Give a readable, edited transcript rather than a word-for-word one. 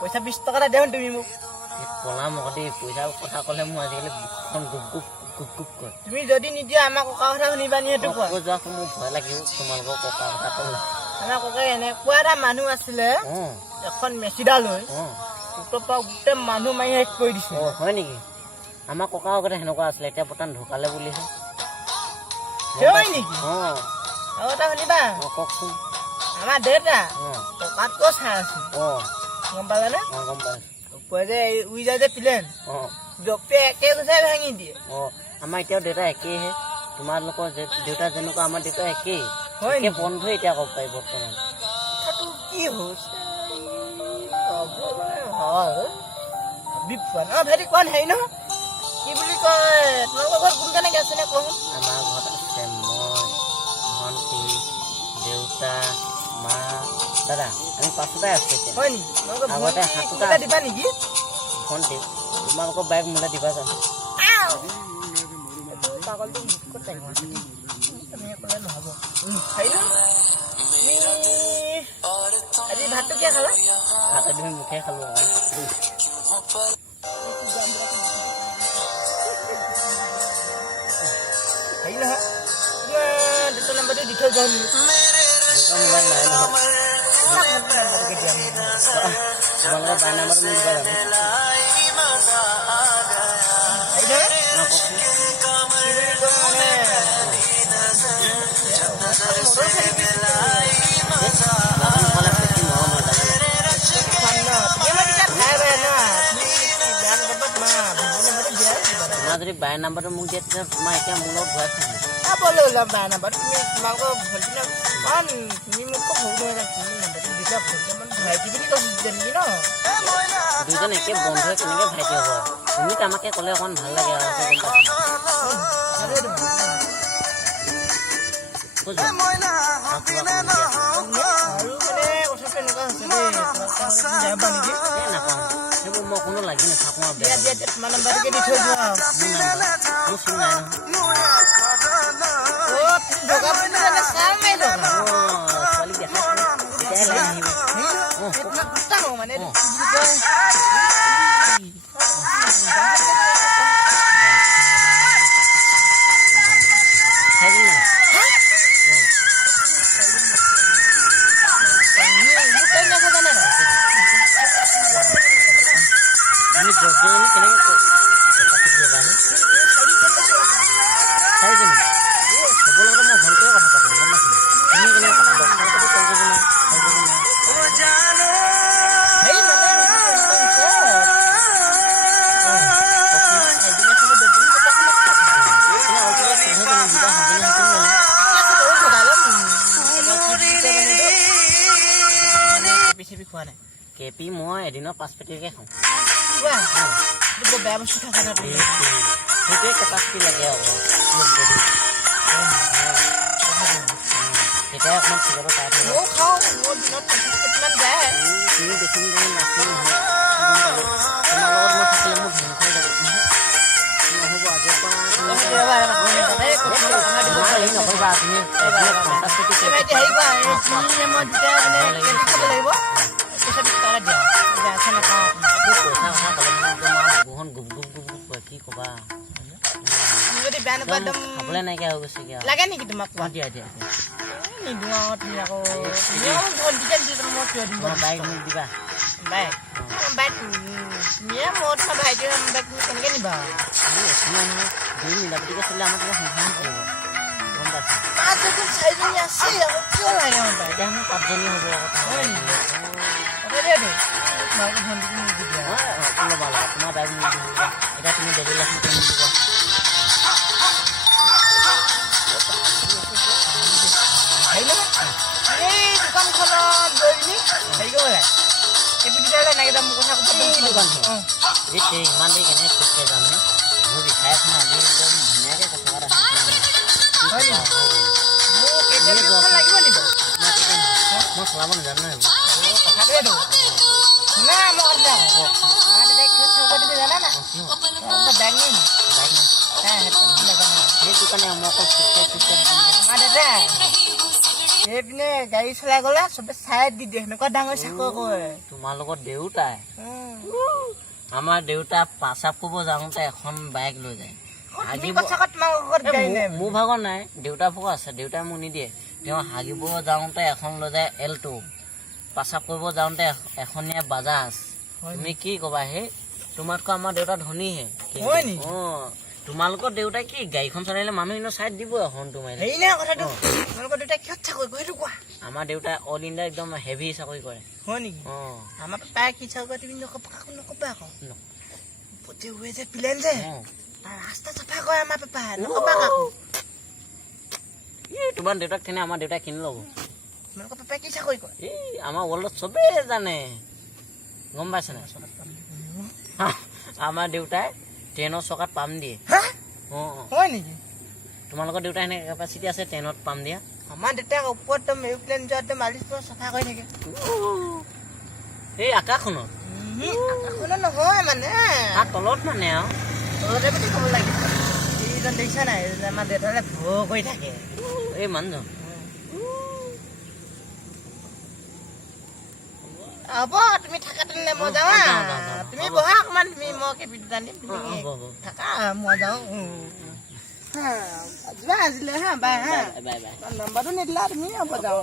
পইচা 20 টকা এটা দেও তুমি মোক কলা মকদি পইচা কথা ক'লে মই আজিকালি বুকখন গুপ গুপ গুপ কৰে তুমি যদি নিদিয়া আমাৰ ককা কথা শুনিবা নি হেতু কোৱা যোৱা মোৰ ভয় লাগিব তোমালোকৰ ককা কথা ক'লে আমাৰ ককাই এনেকুৱা এটা মানুহ আছিলে এখন মেচিডা লৈ উত্তৰপা গোটেই মানুহ মাৰি শেষ কৰি দিছে হয় নেকি আমাৰ ককা আগতে সেনেকুৱা আছিলে এতিয়া বৰ্তমান ঢুকালে বুলিহে হয় নেকি আৰু এটা শুনিবা কওকচোন আমাৰ দেউতা ককাতকৈ চাই আছে গম পালানে গম পাইছোঁ কয় যে উই যায় যে প্লেন জপে একে গুচাই ভাঙি দিয়ে আমাৰ এতিয়াও দেউতা একেইহে তোমালোকৰ দেউতা যেনেকুৱা আমাৰ দেউতা একেই একে বন্ধু এতিয়া ক'ব পাৰি বৰ্তমান কথাটো কি হৈছে ভাইটি কোৱা হেৰি নহয় কি বুলি কয় তোমালোকৰ ঘৰত কোন কেনেকে আছে নে কোৱা আমাৰ ঘৰত আছে মই ভণ্টি দেউতা মা দাদা আমি পাঁচোটাই আছো এতিয়া হয় নেকি আগতে সাতোটা দিবা নেকি ভণ্টি তোমালোকৰ বাইক মোলৈ দিবা জানো পাগলটো ক'ত থাকিব তেনেকৈ ক'লে নহ'ব হেৰি আজি ভাতটো কিয় খালা ভাতে তুমি মুখে খালো হেৰি নহয় তোমাৰ দেউতাৰ নাম্বাৰটো দি থৈ যাওঁ দেউতাৰ মোবাইল নাই নহয় তোমালোকৰ বাই নাম্বাৰটো মোক দিবা জানো তোমাৰ যদি বাই নাম্বাৰটো মোক দিয়ে তেতিয়া তোমাৰ এতিয়া মোৰ লগত ঘূৰাই চাবলৈ ওলাম বাই নাম্বাৰ তুমি তোমালোকৰ ভণ্টি কাৰণ তুমি মোক সৰু নহয় তুমি নাম্বাৰটো দিছা ভণ্টি ভাইটি বুলি কৈছে নেকি ন দুজন একে বন্ধুৱে কেনেকৈ ভাইটি হ'ব তুমি আমাকে ক'লে অকণ ভাল লাগে আৰু সেইবোৰ মই কোনো লাগি নাথাকোঁ তোমাৰ নাম্বাৰটোকে দি থৈ যোৱা মোৰ চিন নাই ছোৱালী দেখা তেতিয়াই লাগি আহিব মানে কেপি মই এদিনত 5 পেটিকে খাওঁ বেয়া বস্তু থাকে সেইটোৱে কেপাচিটি লাগে আকৌ তেতিয়া অকণমান চিগাৰেট পাই থাকিব খাওঁ মোৰ দিনত 50 পেটিমান যায় তুমি বেছি নাছিল নহয় তোমাৰ লগত মই থাকিলে মোৰ ভেঙ খাই যাব নহ'ব আজিৰ পৰা নকৰিবা তুমি 50 পেটি কি ক'বা খাবলৈ নাইকিয়া হৈ গৈছে লাগে নেকি তোমাক দিয়া দিয়া নিদিওঁ আৰু তুমি আকৌ বাইক মোক দিবা বাইক তুমিয়ে মই তোমাৰ ভাইটি বাইক তুমি কেনেকৈ নিবা দুই মিলাপ্ৰীতিকে চলিলে আমাৰ কিবা সংসাৰ কৰিব গম পাইছা 4জনী আছে আকৌ কিয় লাগে আমাৰ বাইক এতিয়া মোৰ 5জনী হ'ব তোমাৰ বাইক মোক এতিয়া তুমি ডেলি লাখ দিব এই দোকানখনত গৈ পিনি হেৰি কৰিব লাগে নাইকিয়া মোৰ কথা ইমান দেৰি কেনেকৈ খোজকাঢ়ি যাম মোৰ বিষাই আছে আজি একদম ধুনীয়াকৈ কথা এটা মই চলাব নাজানো কথাটোৱেতো শুনা মই জানা না বাইক নাই সেইটো কাৰণে মই অকল খোজকাঢ়ি আমাৰ দেউতাই এইপিনে গাড়ী চলাই গ'লে চবে চাইড দি দিয়ে সেনেকুৱা ডাঙৰ চাকৰি কৰে তোমালোকৰ দেউতাই আমাৰ দেউতা পাচাব কৰিব যাওঁতে এখন বাইক লৈ যায় মোৰ ভাগৰ নাই দেউতাৰ ভাগৰ আছে দেউতাই মোক নিদিয়ে তেওঁ হাগিব যাওঁতে এখন লৈ যায় এল্টো পাচাব কৰিব যাওঁতে এখনীয়া বাজাজ তুমি কি ক'বা হে তোমাতকৈ আমাৰ দেউতা ধনীহে তোমালোকৰ দেউতাই কি গাড়ীখন চলাইলে মানুহ এনেও চাইড দিব এখন তোমাৰ আমাৰ দেউতাই অল ইণ্ডিয়া একদম হেভি চাকৰি কৰে হয় নেকি আমাৰ পাপাই কি চাকৰি তুমি নকবা আকৌ যে প্লেন যে ৰাস্তা চাফা কৰে আমাৰ পাপাই নকবা আকৌ তোমাৰ দেউতাক তেনে আমাৰ দেউতাই কিনি ল'ব তোমালোকৰ পাপাই কি চাকৰি কৰে আমাৰ ৱৰ্ল্ডত চবেই জানে গম পাইছে নাই আমাৰ দেউতাই ট্ৰেইনৰ চকাত পাম দিয়ে হয় নেকি তোমালোকৰ দেউতাই সেনেকে কেপাচিটি আছে ট্ৰেইনত পাম দিয়া আমাৰ দেউতাক ওপৰত এৰোপ্লেন যোৱাতে মালিচ চাফা কৰি থাকে এই আকাশখনত নহয় মানে তলত মানে আৰু তলতে বুলি ক'ব লাগে এইজন দেখিছা নাই আমাৰ দেউতালে ভয় কৰি থাকে এই মানুহজন হ'ব তুমি থাকা তেনে মই যাওঁ তুমি বহা অকণমান তুমি মই কেপিটো জানিম থাকা মই যাওঁ যোৱা আজিলে হা বাই হা বাই নম্বৰটো নিদিলা তুমি হ'ব যাওঁ